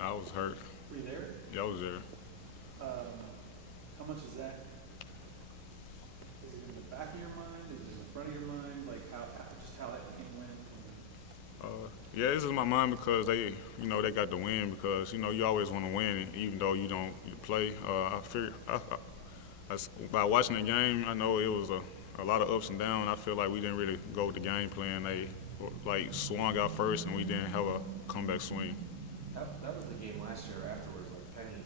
I was hurt. Were you there? Yeah, I was there. How much is that? Is it in the back of your mind? Is it in the front of your mind? Like just how that game went? Yeah, this is my mind because they got the win because, you always want to win even though you don't play. I figured, by watching the game, I know it was a lot of ups and downs. I feel like we didn't really go with the game plan. They, swung out first and we didn't have a comeback swing. That was the game last year afterwards, like Penny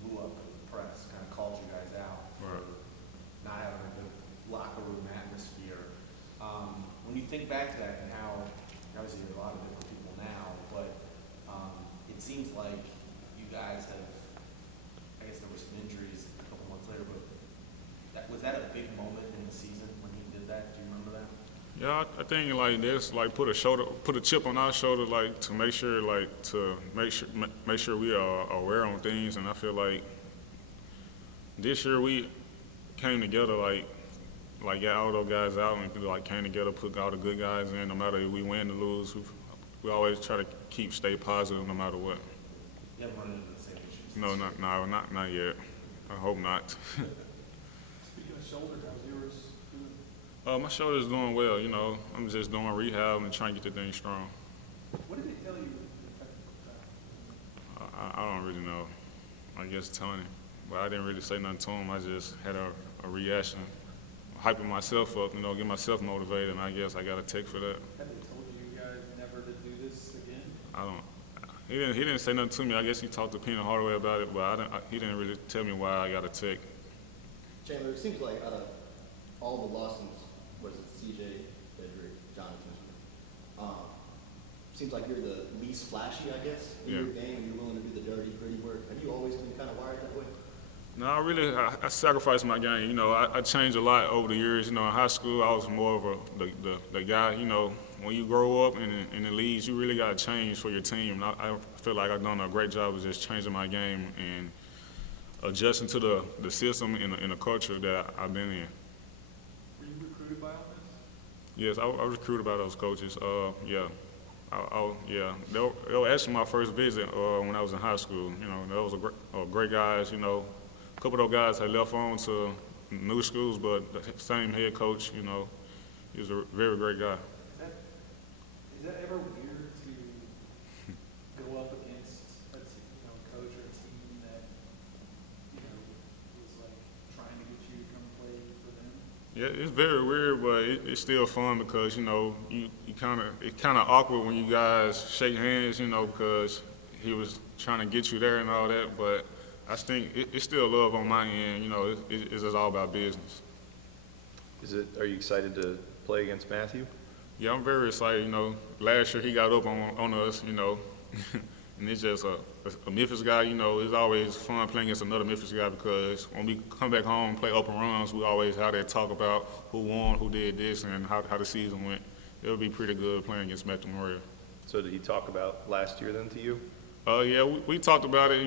blew up in the press, kind of called you guys out for Right. not having a good locker room atmosphere. When you think back to that and how, obviously there are a lot of different people now, but it seems like you guys have, I guess there were some injuries a couple months later, but was that a big moment in the season when he did that? Do you remember that? Yeah, I think this put a chip on our shoulder to make sure we are aware on things, and I feel like this year we came together got all those guys out and came together, put all the good guys in. No matter if we win or lose, we always try to stay positive no matter what. You haven't run into the same issues. No, not yet. I hope not. Speaking of shoulder, how's yours doing? My shoulder's doing well. I'm just doing rehab and trying to get the thing strong. What did they tell you? I don't really know. I guess Tony, but I didn't really say nothing to him. I just had a reaction, hyping myself up, get myself motivated, and I guess I got a tick for that. Have they told you guys never to do this again? I don't. He didn't say nothing to me. I guess he talked to Peanut Hardaway about it, but he didn't really tell me why I got a tick. Chandler, it seems like out of all the Lawsons, was it CJ, Frederick, Jonathan? Seems like you're the least flashy, I guess, in your game, and you're willing to do the dirty, gritty work. Have you always been kind of wired that way? No, I sacrificed my game. I changed a lot over the years. In high school, I was more of the guy. When you grow up in the leagues, you really got to change for your team. And I feel like I've done a great job of just changing my game and adjusting to the system and the culture that I've been in. Were you recruited by Ole Miss? Yes, I was recruited by those coaches. Yeah. They were actually my first visit when I was in high school. Those were great guys. A couple of those guys had left on to new schools, but the same head coach. He was a very great guy. Is that ever weird to go up against a coach or a team that was trying to get you to come play for them? Yeah, it's very weird, but it's still fun because it's kind of awkward when you guys shake hands, because he was trying to get you there and all that. But I think it's still love on my end. It's just all about business. Are you excited to play against Matthew? Yeah, I'm very excited. Last year he got up on us, and it's just a Memphis guy. It's always fun playing against another Memphis guy because when we come back home and play open runs, we always have that talk about who won, who did this, and how the season went. It'll be pretty good playing against Matthew Memorial. So did he talk about last year then to you? Yeah, we talked about it.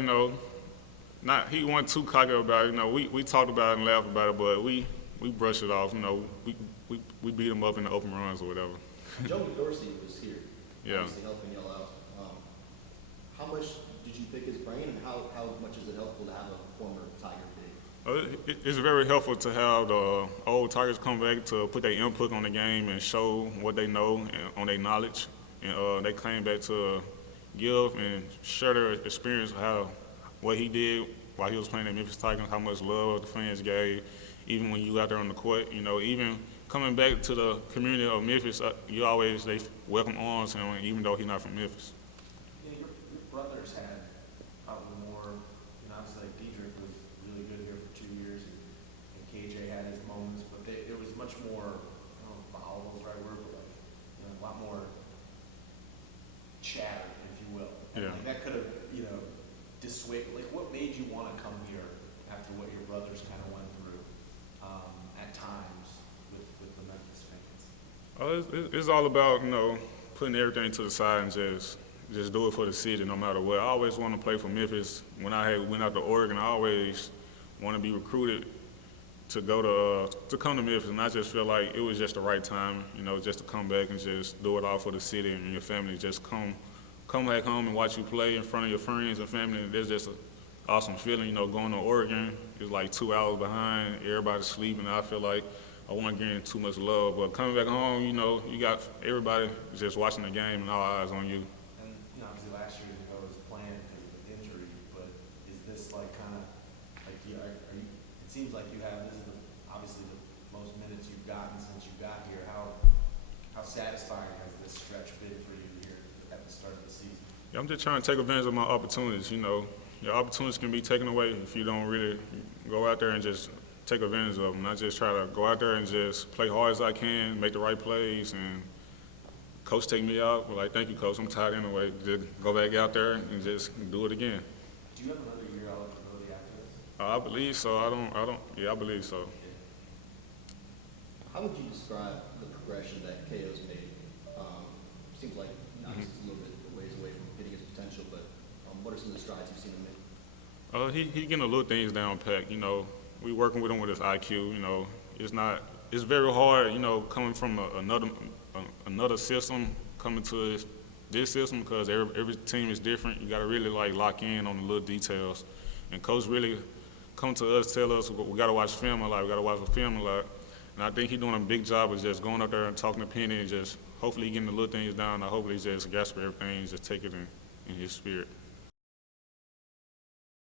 He wasn't too cocky about it. We talked about it and laughed about it, but we brushed it off. We beat him up in the open runs or whatever. Joey Dorsey was here, Yeah. obviously helping y'all out. How much did you pick his brain, and how much is it helpful to have a former Tiger big? It's very helpful to have the old Tigers come back to put their input on the game and show what they know and on their knowledge. And they came back to give and share their experience of what he did while he was playing at Memphis Tigers, how much love the fans gave, even when you out there on the court. Even coming back to the community of Memphis, they welcome arms him, even though he's not from Memphis. Yeah, your brothers had probably more, obviously Diedrich was really good here for 2 years, and KJ had his moments, but there was much more, I don't know if volatile is the right word, but a lot more chatter, if you will. And Yeah. that could have, dissuaded, what made you want to come here after what your brothers kind of went through at times with the Memphis fans? It's all about, putting everything to the side and just do it for the city no matter what. I always want to play for Memphis. When I went out to Oregon, I always want to be recruited to come to Memphis, and I just feel like it was just the right time, just to come back and just do it all for the city and your family. Just come come back home and watch you play in front of your friends and family, there's just an awesome feeling. You know, going to Oregon is like 2 hours behind, everybody's sleeping. I feel like I wasn't getting too much love, but coming back home, you know, you got everybody just watching the game and all eyes on you. And, you know, obviously last year you was playing because of injury, but is this like kind of, like, are you, it seems like you have, this is obviously the most minutes you've gotten since you got here. How satisfying has this stretch been for you here at the start of the season? Yeah, I'm just trying to take advantage of my opportunities, you know. Your opportunities can be taken away if you don't really go out there and just take advantage of them. I just try to go out there and just play hard as I can, make the right plays, and coach take me out. But like, thank you, coach. I'm tired anyway. Just go back out there and just do it again. Do you have another year eligibility after this? I believe so. Yeah, I believe so. How would you describe the progression that KO's made? Seems like obviously it's a little bit ways away from hitting his potential, but what are some of the strides you've seen him make? He getting the little things down pat. You know, we working with him with his IQ. You know, it's very hard. You know, coming from another system, coming to this system, because every team is different. You got to really like lock in on the little details. And coach really come to us, tell us we got to watch film a lot. We got to watch the film a lot. And I think he's doing a big job of just going up there and talking to Penny and just hopefully getting the little things down. I hope he's just grasping everything, just take it in his spirit.